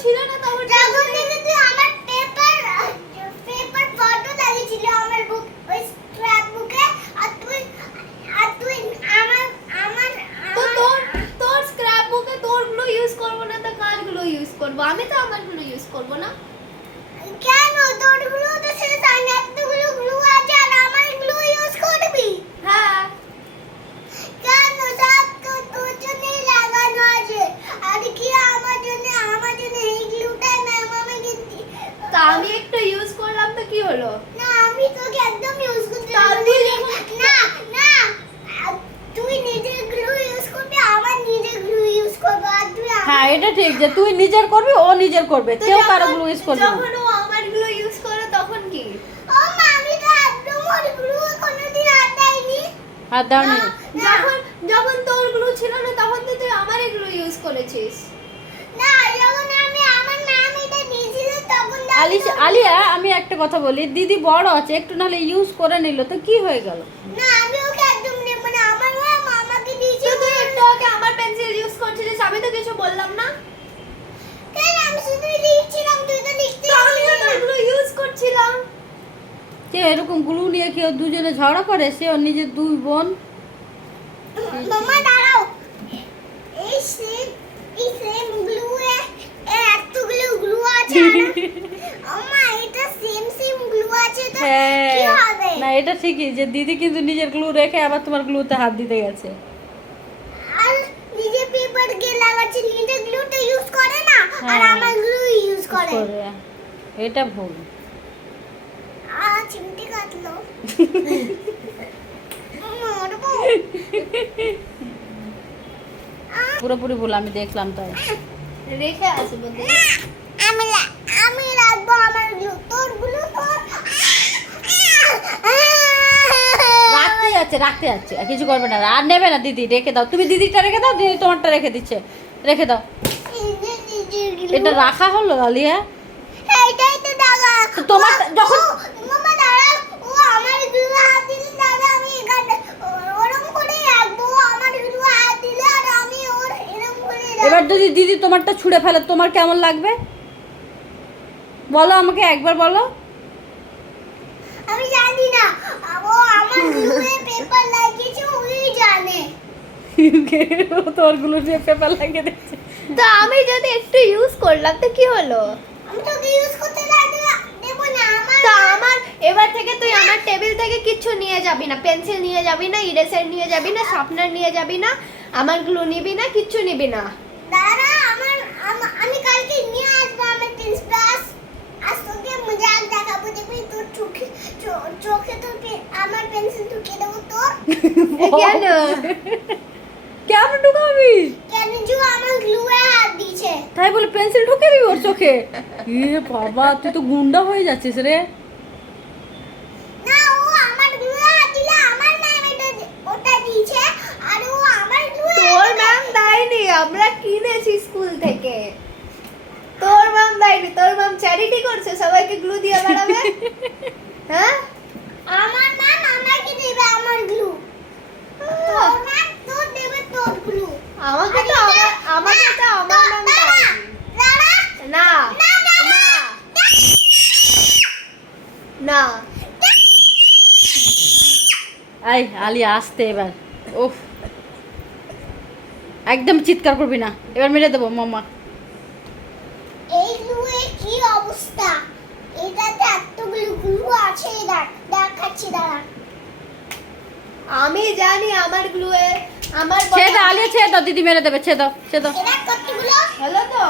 ছিল না তখন যখন থেকে তুই আমার পেপার ফটো লাগিয়েছিল আমার বুক ওই স্ক্র্যাপ বুকে আর তুই আমার আমার তো তোর স্ক্র্যাপ বুকে তোরগুলো ইউজ করব না তো কারগুলো ইউজ করব? আমি তো আমারগুলো ইউজ করব না। কেন তোরগুলো তো সে সাইনাতগুলো গ্লু আছে আর আমারগুলো ইউজ করবি? হ্যাঁ কেন সব তো তোর জন্যই লাগানো আছে আর কি আমার জন্য এই গ্লুটা ম্যাম আমাকে তা আমি একটা ইউজ করলাম তো কি হলো? না আমি তোকে একদম ইউজ করতে তা তুই যখন- না না তুই নিজের গ্লু ইউজ করবি আমার নিজের গ্লু ইউজ করব আর তুই হ্যাঁ এটা ঠিক যে তুই নিজের করবি ও নিজের করবে, তো কেউ যখন- কারো গ্লু ইউজ করবে না। যখন ও আমারগুলো ইউজ করে তখন কি? ও মা আমি তো একদম ওর গ্লু কোনোদিন হাত দেইনি। হাত দাও নি। না। যখন তোরগুলো ছিল না তখন তো তুই আমার এগুলো ইউজ করেছিস। না যখন আমি আমার ম্যাম এটা দিয়েছিল তখন তো আলিয়া আমি একটা কথা বলি, দিদি বড় আছে একটু নাহলে ইউজ করে নিল তো কি হয়ে গেল? না আমি ওকে একদম নেব না আমার ম্যাম আমাকে তো দিয়েছিল তুই একটু আগে আমার পেন্সিল ইউজ করছিলিস, আমি তো কিছু বললাম না। কেন আমি শুধু লিখছিলাম তুই তো লিখতে তো আমিও তো এগুলো ইউজ করছিলাম। কে এরকম গ্লু নিয়ে কেউ দুজনে ঝগড়া করে? সে ওর নিজের দুই বোন। মামা দাঁড়াও এই সেম গ্লু এতগুলো গ্লু আছে আম্মা এটা সেম গ্লু আছে তো কি হবে না এটা ঠিকই যে দিদি কিন্তু নিজের গ্লু রেখে আবার তোমার গ্লুতে হাত দিতে গেছে। আর নিজে পেপার কে লাগাচ্ছে নিজে গ্লুটা ইউজ করে না আর হ্যাঁ। আমার গ্লু ইউজ করে এটা ভুল। চিমটি কাটলো মারবো পুরোপুরি ভুল, আমি দেখলাম তাই। রেখে আসি বলতে। আমি রাখবো আমার গ্লু তোর গ্লু তোর রাখতে যাচ্ছে আর কিছু করবে না, আর নেবে না দিদি, রেখে দাও। তুমি দিদিটা রেখে দাও, দিদি তোমারটা রেখে দিচ্ছে, রেখে দাও। এটা রাখা হলো আলিয়া? এইটাই তো দাদা তো তোমার যখন মামা দাঁড়া ও আমার গ্লু হাত দিলে দাদা আমি এখানে ওরম করে রাখবো আমার গ্লু হাত দিলে আর আমি ওর এরম করে এবার যদি দিদি তোমারটা ছুঁড়ে ফেলে তোমার কেমন লাগবে বলো আমাকে একবার বলো। আমি জানি না ও আমার গ্লুয়ে পেপার লাগিয়েছে ওই জানে তোর গুলো দিয়ে পেপার লাগিয়ে দিচ্ছে। তো আমি যদি একটু ইউজ করলাম তো কি হলো? আমি তোকে ইউজ করতে দেবো না আমার তো আমার এবার থেকে তুই আমার টেবিল থেকে কিচ্ছু নিয়ে যাবি না, পেন্সিল নিয়ে যাবি না, ইরেজার নিয়ে যাবি না, শার্পনার নিয়ে যাবি না, আমার গ্লু নিবি না, কিচ্ছু নিবি না। দাদা আমি কালকে নিয়ে আসবো আমার পেন্সিল ব্রাশ আর তোকে মজাক দেখাবো দেখবি তোর চোখে তো আমার পেন্সিল ঢুকিয়ে দেবো তোর কেন? কেমন ঢুকাবি? কেন যে আমার গ্লুয়ে হাত দিয়েছে তাই বলে পেন্সিল ঢুকে দিবি ওর চোখে? এ বাবা তুই তো গুন্ডা হয়ে যাচ্ছিস রে। না ও আমার গ্লুয়ে হাত দিলে আমার ম্যাম ওটা দিয়েছে আর ও আমার গ্লুয়ে তোর ম্যাম দেয়নি, আমরা কিনেছি স্কুল থেকে। তোর ম্যাম দেয়নি, তোর ম্যাম চ্যারিটি করছে, সবাইকে গ্লু দিয়ে বেড়াবে। হ্যাঁ আমার ম্যাম আমাকে দেবে আমার গ্লু তোর ম্যাম তোর দেবে তোর গ্লু আমাকে তো আমার ম্যাম দেয়নি। দাঁড়া না না না আই আলিয়া আসতে এবার ওহ একদম চিৎকার করবি না, এবার মেরে দেবো মাম্মা। এই গ্লুয়ে কি অবস্থা এটাতে এতগুলো গ্লু আছে দেখাচ্ছি দাঁড়া আমি জানি আমার গ্লুয়ে আমার ছেড়ে দাও আলিয়া, ছেড়ে দাও, দিদি মেরে দেবে, ছেড়ে দাও, ছেড়ে দাও। এটা কতগুলো হলো তো